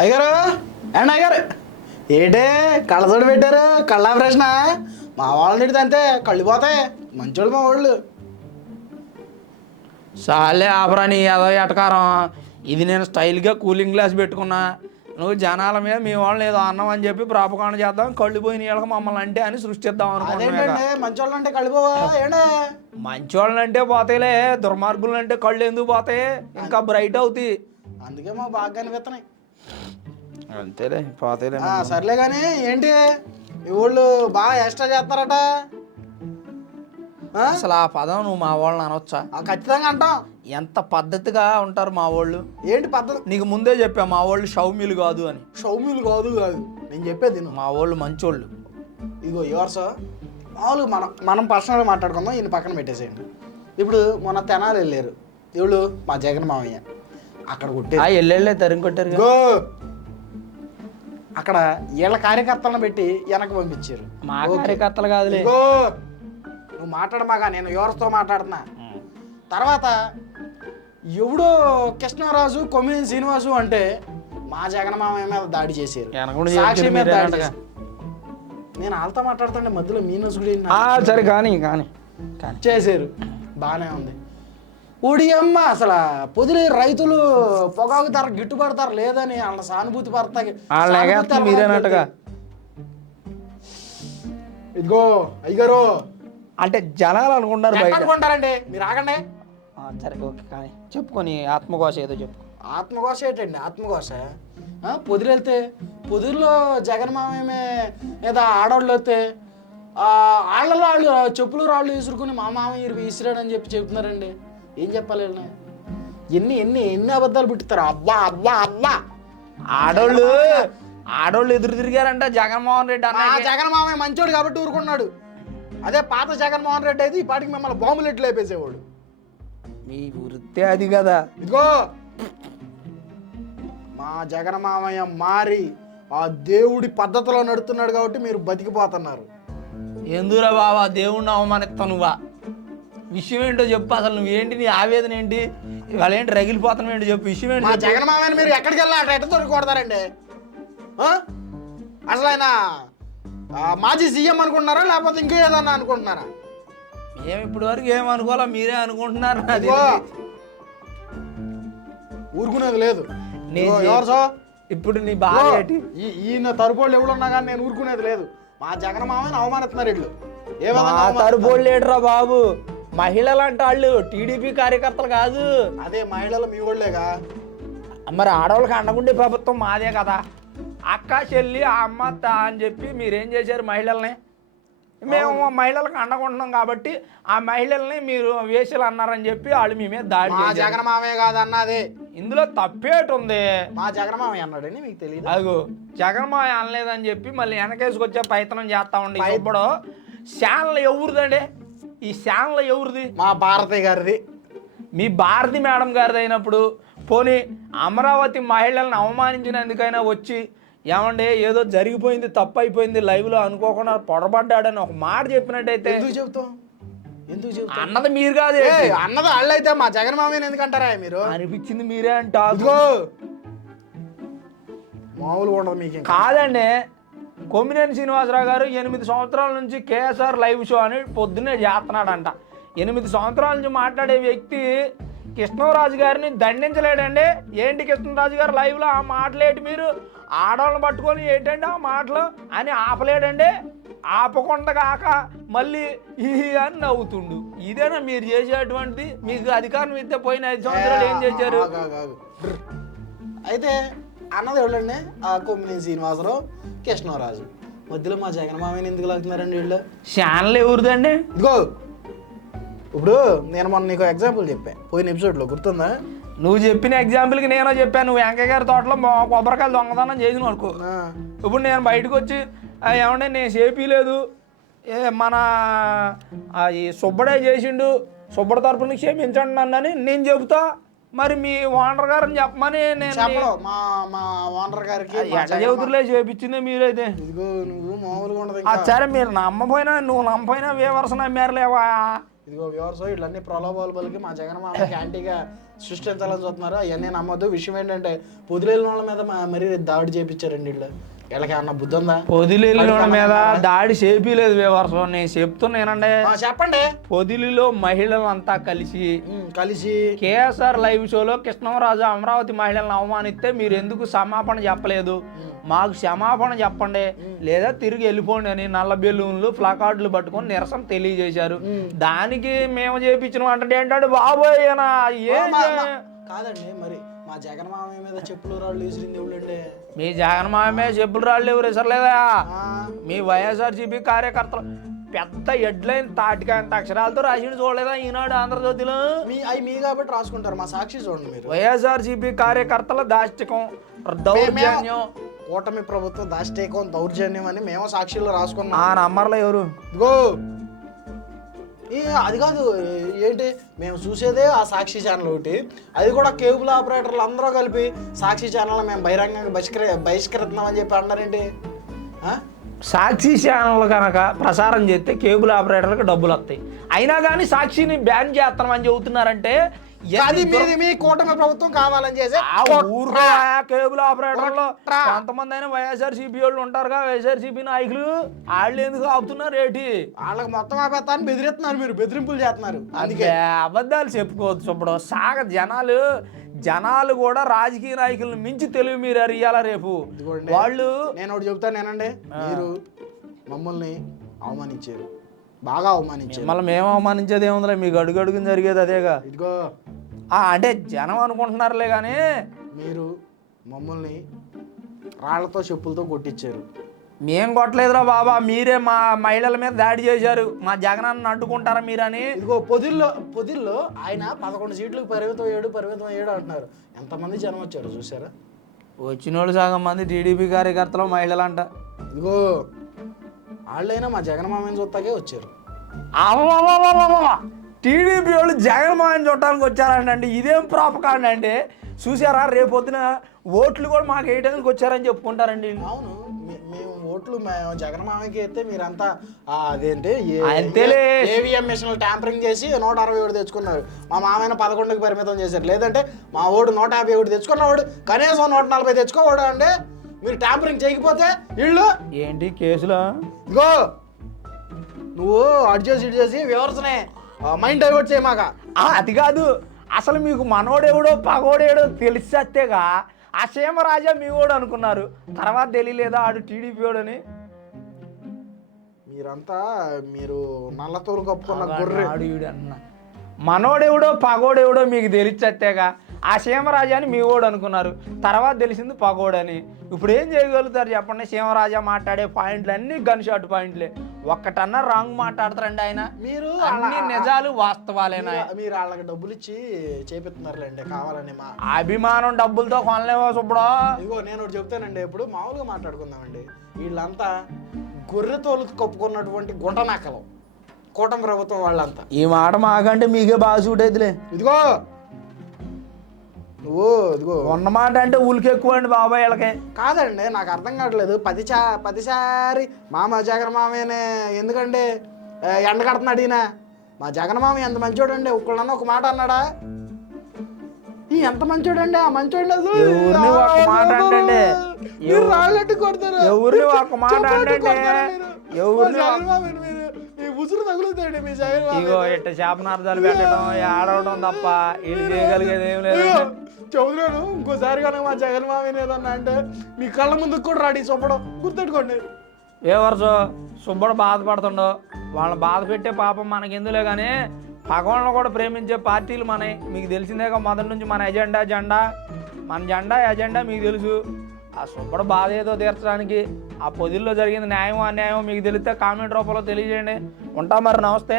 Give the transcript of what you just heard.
అయ్యారు అండ్ అయ్యారు ఏంటే కళ్ళతోడు పెట్టారు కళ్ళ ప్రశ్న మా వాళ్ళని తిడితే అంతే కళ్ళు పోతాయి మంచోళ్ళు మా వాళ్ళు. సాలే ఆపరాని ఏదో ఎటకారం. ఇది నేను స్టైల్గా కూలింగ్ గ్లాస్ పెట్టుకున్నా, నువ్వు జనాల మీద మీ వాళ్ళని ఏదో అన్నం అని చెప్పి ప్రాపకాండ చేద్దాం, కళ్ళు పోయిన వాళ్ళకి మమ్మల్ని అంటే అని సృష్టిద్దాం అనుకుంటున్నాండి. మంచోళ్ళు అంటే కళ్ళు పోవా ఏంటే? మంచోళ్ళని అంటే పోతాయిలే, దుర్మార్గులు అంటే కళ్ళు ఎందుకు పోతాయి, ఇంకా బ్రైట్ అవుతాయి. అందుకే మా బాగా కనిపిస్తున్నాయి. అంతేలే పోతాయిలే. సర్లే కానీ ఏంటి ఈ ఊళ్ళు బాగా ఎక్స్ట్రా చేస్తారట. అసలు ఆ పదం నువ్వు మా వాళ్ళని అనొచ్చా? ఖచ్చితంగా అంటాం. ఎంత పద్ధతిగా ఉంటారు మా వాళ్ళు. ఏంటి పద్ధతి? నీకు ముందే చెప్పా మా వాళ్ళు సౌమ్యులు కాదు అని. సౌమ్యులు కాదు నేను చెప్పేది మా వాళ్ళు మంచోళ్ళు. ఇదిగో యువర్స్ మామూలు మనం పర్సనల్గా మాట్లాడుకుందాం, ఈయన పక్కన పెట్టేసేయండి. ఇప్పుడు మొన్న తెనాలి వెళ్ళారు వీళ్ళు, మా జగన్ మామయ్య అక్కడ కొట్టారు. వెళ్ళే తరిగి కొట్టారు. అక్కడ వీళ్ళ కార్యకర్తలను పెట్టి వెనక్కి పంపించారు. మా కార్యకర్తలు కాదులే, నువ్వు మాట్లాడమాగా, నేను యువర్స్తో మాట్లాడుతున్నా. తర్వాత ఎవడో కృష్ణరాజు కొమ్మినేని శ్రీనివాసు అంటే మా జగన్ మామయ్య మీద దాడి చేశారు. సాక్షి మీద దాడి చేశారు. నేను వాళ్ళతో మాట్లాడుతుంటే మధ్యలో మీనసుగుడి సరే కానీ చేశారు. బాగానే ఉంది. ఊడియమ్మ అసలు పొదిలి రైతులు పొగాకు ధర గిట్టుబాటు ధర లేదని వాళ్ళ సానుభూతి పడతా మీరేనట్టుగా. ఇదిగో అయ్యగారు అంటే జనాలు అనుకుంటారు అనుకుంటారండి, మీరు ఆగండి. సరే ఓకే కానీ చెప్పుకొని ఆత్మఘోష ఏదో చెప్పు. ఆత్మఘోష ఏంటండి? ఆత్మఘోష పొదిలి వెళ్తే పొదిలిలో జగన్ మామయ్య ఏదో ఆడవాళ్ళు వస్తే వాళ్ళలో వాళ్ళు చెప్పులు రాళ్ళు విసురుకుని మా మామయ్య విసిరాడని చెప్పి చెప్తున్నారండి. ఏం చెప్పాలి? ఎన్ని ఎన్ని ఎన్ని అబద్ధాలు పుట్టిస్తారు. అవ్వా అవ్వా అవ్వా ఆడోళ్ళు ఎదురు తిరిగారంట జగన్మోహన్ రెడ్డి అన్న. జగన్ మామయ్య మంచోడు కాబట్టి ఊరుకున్నాడు. అదే పాత జగన్మోహన్ రెడ్డి అయితే ఈ పాటికి మిమ్మల్ని బాంబులు ఎట్లు వేపేసేవాడు. మీ వృత్తే అది కదా. ఇదిగో మా జగన్ మామయ్య మారి ఆ దేవుడి పద్ధతిలో నడుతున్నాడు కాబట్టి మీరు బతికిపోతున్నారు. ఎందురా బాబా దేవుణ్ణి అవమానిస్తావు నువ్వా? విషయం ఏంటో చెప్పు. అసలు నువ్వేంటి, నీ ఆవేదన ఏంటి, ఇవాళ ఏంటి రగిలిపోతున్నావు ఏంటి చెప్పు. విషయం ఏంటి? మా జగన్ మామయ్యని మీరు ఎక్కడికి వెళ్ళా ఎట్ట దొరికి అసలు ఆయన మాజీ సీఎం అనుకుంటున్నారా లేకపోతే ఇంకా ఏదన్నా అనుకుంటున్నారా? మేము ఇప్పటి వరకు ఏమనుకోవాలా, మీరే అనుకుంటున్నారు. అది ఊరుకునేది లేదు. ఇప్పుడు నీ బాధ ఏంటి? ఈయన తరపోళ్ళు ఎవరున్నా కానీ నేను ఊరుకునేది లేదు. మా జగన్ మామయ్యని అవమానిస్తున్నారు వీళ్ళు. ఏ విధంగా తరపోళ్ళు లేడురా బాబు, మహిళలు అంటే వాళ్ళు టీడీపీ కార్యకర్తలు కాదు. అదే మహిళలు మీ వాళ్ళేగా. మరి ఆడవాళ్ళకి అండగుండే ప్రభుత్వం మాదే కదా. అక్క చెల్లి ఆ అమ్మ అని చెప్పి మీరేం చేశారు మహిళల్ని? మేము మహిళలకు అండగుంటున్నాం కాబట్టి ఆ మహిళల్ని మీరు వేసలు అన్నారని చెప్పి వాళ్ళు మీ మీద దాడి చేశారు. జగన్ మామయ్య కాదన్నది. ఇందులో తప్పేటి ఉంది? మా జగన్ మామయ్య అన్నాడని మీకు తెలియదు. అగో జగన్ మామయ్య అనలేదని చెప్పి మళ్ళీ వెనకేసుకొచ్చే ప్రయత్నం చేస్తా ఉండి ఇప్పుడు ఛానల్ ఎవరిదండి? ఈ ఛానల్ ఎవరిది? మా భారతి గారిది. మీ భారతి మేడం గారిది అయినప్పుడు పోనీ అమరావతి మహిళలను అవమానించినందుకైనా వచ్చి ఏమండి ఏదో జరిగిపోయింది, తప్పు అయిపోయింది, లైవ్లో అనుకోకుండా పొడబడ్డాడని ఒక మాట చెప్పినట్టయితే ఎందుకు చెబుతాం? అన్నది మీరు కాదు, అన్నది వాళ్ళు అయితే మా జగన్ మామయ్యని ఎందుకంటారా మీరు? అనిపించింది మీరే అంటారు. మామూలుగా ఉండదు మీకు. కాదండి, కొమ్మినేని శ్రీనివాసరావు గారు 8 సంవత్సరాల నుంచి కేఎస్ఆర్ లైవ్ షో అని పొద్దున్నే చేస్తున్నాడంట. 8 సంవత్సరాల నుంచి మాట్లాడే వ్యక్తి కృష్ణరాజు గారిని దండించలేడండి. ఏంటి కృష్ణరాజు గారు లైవ్లో ఆ మాటలేటి, మీరు ఆడవాళ్ళని పట్టుకొని ఏంటండి ఆ మాటలు అని ఆపలేడండి. ఆపకుండా కాక మళ్ళీ ఈ అని నవ్వుతుండు. ఇదేనా మీరు చేసేటువంటిది? మీకు అధికారం ఇస్తే పోయిన 5 సంవత్సరాలు ఏం చేశారు? అయితే అన్నది ఎవరండి? ఆ కొమ్మినేని శ్రీనివాసరావు, కృష్ణరాజు. మధ్యలో మా జగన్ మామయ్యని ఎందుకు లాగుతున్నారండి వీళ్ళు? ఛానల్ ఎవరిదండి? ఇదిగో ఇప్పుడు నేను మొన్న నీకు ఎగ్జాంపుల్ చెప్పాను పోయిన ఎపిసోడ్లో, గుర్తుందా? నువ్వు చెప్పిన ఎగ్జాంపుల్కి నేను చెప్పాను. నువ్వు వెంకయ్య గారి తోటలో కొబ్బరికాయలు దొంగతనం చేసిన అనుకో. ఇప్పుడు నేను బయటకు వచ్చి ఏమంటే నేను చేపీలేదు, మన ఈ సుబ్బడే చేసిండు, సుబ్బడి తరపున క్షమించండి నన్నని నేను చెబుతా. మరి మీ ఓనర్ గారిని చెప్పమని నేను చెబుతులే చేపించింది మీరైతే. నువ్వు మామూలుగా ఉండదు. సరే మీరు నమ్మపోయినా నువ్వు నమ్మపోయినా వివర్సన నమ్మారులేవా? ఇదిగో వ్యూవర్స్ వీళ్ళన్నీ ప్రలోభాలు పలికి మా జగన్ మామకి యాంటీగా సృష్టించాలని చూస్తున్నారు. అవన్నీ నమ్మద్దు. విషయం ఏంటంటే పొదిలేని వాళ్ళ మీద మరి దాడి చేపించారండి వీళ్ళకి ఏమన్నా బుద్ధి ఉందా? పొదిలిల మీద దాడి చేపిలేదు వ్యవహారం, నేను చెప్తున్నానండి. చెప్పండి. పొదిలిలో మహిళలంతా కలిసి కేఎస్ఆర్ లైవ్ షోలో కృష్ణరాజు అమరావతి మహిళలను అవమానిస్తే మీరు ఎందుకు క్షమాపణ చెప్పలేదు? మాకు క్షమాపణ చెప్పండి లేదా తిరిగి వెళ్ళిపోండి అని నల్ల బెలూన్లు ప్లకార్డులు పట్టుకొని నిరసన తెలియజేశారు. దానికి మేము చేపించిన అంటే ఏంటంటే బాబోయ్ ఏం కాదండి. మరి మా జగన్ మామయ్య మీద చెప్పులు రాళ్ళు విసిరింది ఎవరండి? మీ జగన్ మామయ్య చెప్పులు రాళ్ళు ఎవరు విసరలేదా? మీ వైఎస్ఆర్సీపీ కార్యకర్తలు పెద్ద హెడ్లైన్ తాటికాంత అక్షరాలతో రాసిండు చూడలేదా ఈనాడు ఆంధ్రజ్యోతిలో? మీ కాబట్టి రాసుకుంటారు. మా సాక్షి చూడండి మీరు. వైఎస్ఆర్సీపీ కార్యకర్తల దాష్టికం, దౌర్జన్యం, కూటమి ప్రభుత్వం దాష్టికం, దౌర్జన్యం అని మేము సాక్షిలో రాసుకున్నాం. ఆ నంబర్లో ఎవరు? ఇదిగో అది కాదు ఏంటి, మేము చూసేదే ఆ సాక్షి ఛానల్ ఒకటి, అది కూడా కేబుల్ ఆపరేటర్లు అందరూ కలిపి సాక్షి ఛానల్ మేము బహిరంగంగా బహిష్కరిస్తున్నామని చెప్పి అన్నారేంటి? సాక్షి ఛానల్ కనుక ప్రసారం చేస్తే కేబుల్ ఆపరేటర్లకు డబ్బులు వస్తాయి, అయినా కానీ సాక్షిని బ్యాన్ చేస్తామని చెబుతున్నారంటే మీ కూటమి ప్రభుత్వం కావాలని చేసి ఊర్లో కేబుల్ ఆపరేటర్లో కొంతమంది అయినా వైఎస్ఆర్సీపీ వాళ్ళు ఉంటారుగా, వైఎస్ఆర్సీపీ నాయకులు, వాళ్ళు ఎందుకు ఆపుతున్నారు ఏంటి? వాళ్ళకి మొత్తం ఆపేస్తాను బెదిరిస్తున్నారు, మీరు బెదిరింపులు చేస్తున్నారు. అందుకే అబద్ధాలు చెప్పుకోవచ్చు. ఇప్పుడు జనాలు కూడా రాజకీయ నాయకులను మించి తెలివి మీరు అరియాలా రేపు వాళ్ళు. నేను ఒకటి చెబుతాను నేనండి, మీరు మమ్మల్ని అవమానించారు, బాగా అవమానించారు. మళ్ళీ మేము అవమానించేది ఏముందిలే, మీకు అడుగడుగుని జరిగేది అదేగా. ఇదిగో అంటే జనం అనుకుంటున్నారులే కానీ మీరు మమ్మల్ని రాళ్లతో చెప్పులతో కొట్టించారు. మేం కొట్టలేదురా బాబా, మీరే మా మహిళల మీద దాడి చేశారు, మా జగనాన్ని అడ్డుకుంటారా మీరని. ఇదిగో పొదిల్లో ఆయన 11 సీట్లకు పరిమితం అయ్యాడు అంటున్నారు. ఎంతమంది జనం వచ్చారు చూసారా? వచ్చిన వాళ్ళు సగం మంది టీడీపీ కార్యకర్తలు మహిళలు అంట. ఇదిగో వాళ్ళైనా మా జగన్ మామయ్యని చూస్తాకే వచ్చారు. టీడీపీ వాళ్ళు జగన్ మామయ్యని చూడటానికి వచ్చారండి, ఇదేం ప్రాపకాండ అండి? చూసారా రేపొద్దున ఓట్లు కూడా మాకు వేయడానికి వచ్చారని చెప్పుకుంటారండి. అవును, మేము ఓట్లు జగన్ మామయ్యకి అయితే మీరంతా అదేంటి ఏవిఎం మిషన్ ట్యాంపరింగ్ చేసి 161 తెచ్చుకున్నారు. మా మామయ్యన 11కి పరిమితం చేశారు. లేదంటే మా ఓడు 151 తెచ్చుకున్నవాడు కనీసం 140 తెచ్చుకోవాడు అంటే మీరు ట్యాంపరింగ్ చేయకపోతే వీళ్ళు ఏంటి కేసులో? ఇగో నువ్వు అటు చేసి వివర్సనే మైండ్ డైవర్ట్ చేయమాక. అది కాదు, అసలు మీకు మనోడెవడో పగోడేడో తెలిసేగా ఆ సీమరాజా మీ ఓడు అనుకున్నారు, తర్వాత తెలియలేదా ఆడు టీడీపీ ఓడని? మీరు నల్లతోలు కప్పుకున్న గొర్రె అన్న మనోడెవడో పగోడెవడో మీకు తెలిసేగా ఆ సీమరాజా అని మీ ఓడు అనుకున్నారు, తర్వాత తెలిసింది పగోడని. ఇప్పుడు ఏం చేయగలుగుతారు చెప్పండి? సీమరాజా మాట్లాడే పాయింట్లు అన్నీ గన్ షాట్ పాయింట్లే, ఒక్కటన్నా రాంగ్ మాట్లాడతారండి ఆయన. మీరు అన్ని నిజాలు వాస్తవాలేనా? మీరు వాళ్ళకి డబ్బులు ఇచ్చి చేపిస్తున్నారులేండి కావాలని. మా అభిమానం డబ్బులతో కొనలేవో సుబ్బడో. ఇగో నేను ఒకటి చెప్తానండి, ఇప్పుడు మామూలుగా మాట్లాడుకుందామండి. వీళ్ళంతా గొర్రెతోలు కప్పుకున్నటువంటి గుంటనాకలు కూటమి ప్రభుత్వం వాళ్ళంతా. ఈ మాట మాకంటే మీకే బాగా సూట్ అవుతులే. ఇదిగో ఉన్నమాట అంటే ఉలికి ఎక్కువ అండి బాబాయ్ వీళ్ళకి. కాదండి, నాకు అర్థం కావట్లేదు. పదిసారి జగన్ మామయ్యనే ఎందుకంటే ఎండగడుతున్నాడు ఈయన. మా జగన్ మామయ్య ఎంత మంచోడండి, ఒక్కళ్ళన్నా ఒక మాట అన్నాడా? ఎంత మంచోడండి, ఆ మంచోడు రాళ్ళట్టు కొడతారు. ఉసురు తగులుతాడు మీ జగన్. ఇగో ఇట్ట శాపనార్థాలు పెట్టడం ఆడవడం తప్ప వీళ్ళు చేయగలిగేది ఏం లేదు. చదువురాను ఇంకోసారి కనుక మా జగన్ మామయ్య ఏదన్నా అంటే మీ కళ్ళ ముందుకు కూడా రాడి సుబ్బడం గుర్తెట్టుకోండి. ఏ వరుస సుబ్బడు బాధపడుతుండో వాళ్ళని బాధ పెట్టే పాపం మనకెందులే కానీ పగవాళ్ళని కూడా ప్రేమించే పార్టీలు మనవి. మీకు తెలిసిందేగా మొదటి నుంచి మన ఎజెండా మీకు తెలుసు. ఆ సుబ్బడు బాధ ఏదో తీర్చడానికి ఆ పొదిల్లో జరిగింది న్యాయం అన్యాయం మీకు తెలిస్తే కామెంట్ రూపంలో తెలియజేయండి. ఉంటాం మరి, నమస్తే.